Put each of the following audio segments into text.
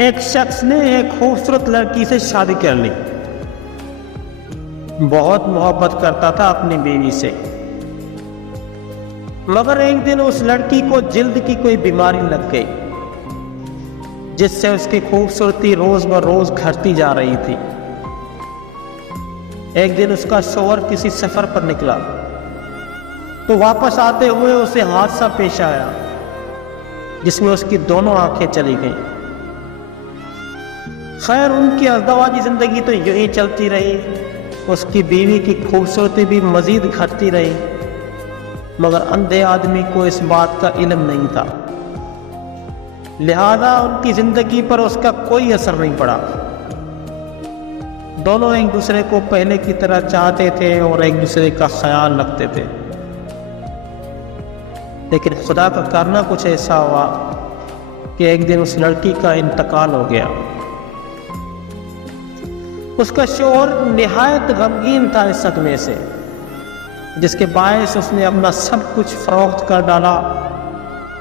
एक शख्स ने एक खूबसूरत लड़की से शादी कर ली। बहुत मोहब्बत करता था अपनी बीवी से, मगर एक दिन उस लड़की को जिल्द की कोई बीमारी लग गई, जिससे उसकी खूबसूरती रोज ब रोज घटती जा रही थी। एक दिन उसका शौहर किसी सफर पर निकला तो वापस आते हुए उसे हादसा पेश आया, जिसमें उसकी दोनों आंखें चली गईं। खैर, उनकी अज़दवाजी जिंदगी तो यूं ही चलती रही। उसकी बीवी की खूबसूरती भी मजीद घटती रही, मगर अंधे आदमी को इस बात का इल्म नहीं था, लिहाजा उनकी जिंदगी पर उसका कोई असर नहीं पड़ा। दोनों एक दूसरे को पहले की तरह चाहते थे और एक दूसरे का ख्याल रखते थे, लेकिन खुदा का करना कुछ ऐसा हुआ कि एक दिन उस लड़की का इंतकाल हो गया। उसका शौहर निहायत गमगीन था इस सदमे से, जिसके बायस उसने अपना सब कुछ फरोख्त कर डाला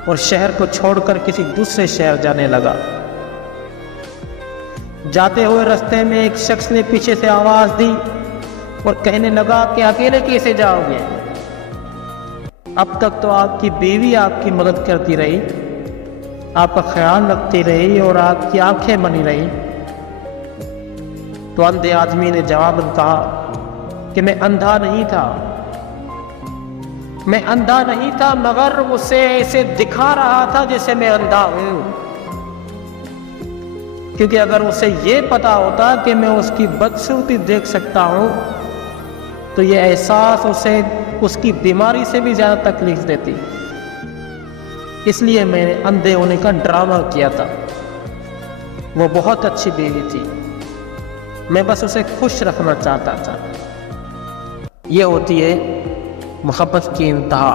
और शहर को छोड़कर किसी दूसरे शहर जाने लगा। जाते हुए रास्ते में एक शख्स ने पीछे से आवाज दी और कहने लगा कि अकेले कैसे जाओगे? अब तक तो आपकी बीवी आपकी मदद करती रही, आपका ख्याल रखती रही और आपकी आंखें बनी रही। तो अंधे आदमी ने जवाब कहा कि मैं अंधा नहीं था, मैं अंधा नहीं था, मगर उसे ऐसे दिखा रहा था जैसे मैं अंधा हूं। क्योंकि अगर उसे ये पता होता कि मैं उसकी बदसूरती देख सकता हूं, तो ये एहसास उसे उसकी बीमारी से भी ज्यादा तकलीफ देती। इसलिए मैंने अंधे होने का ड्रामा किया था। वो बहुत अच्छी बीवी थी, मैं बस उसे खुश रखना चाहता था। ये होती है मोहब्बत की इंतहा।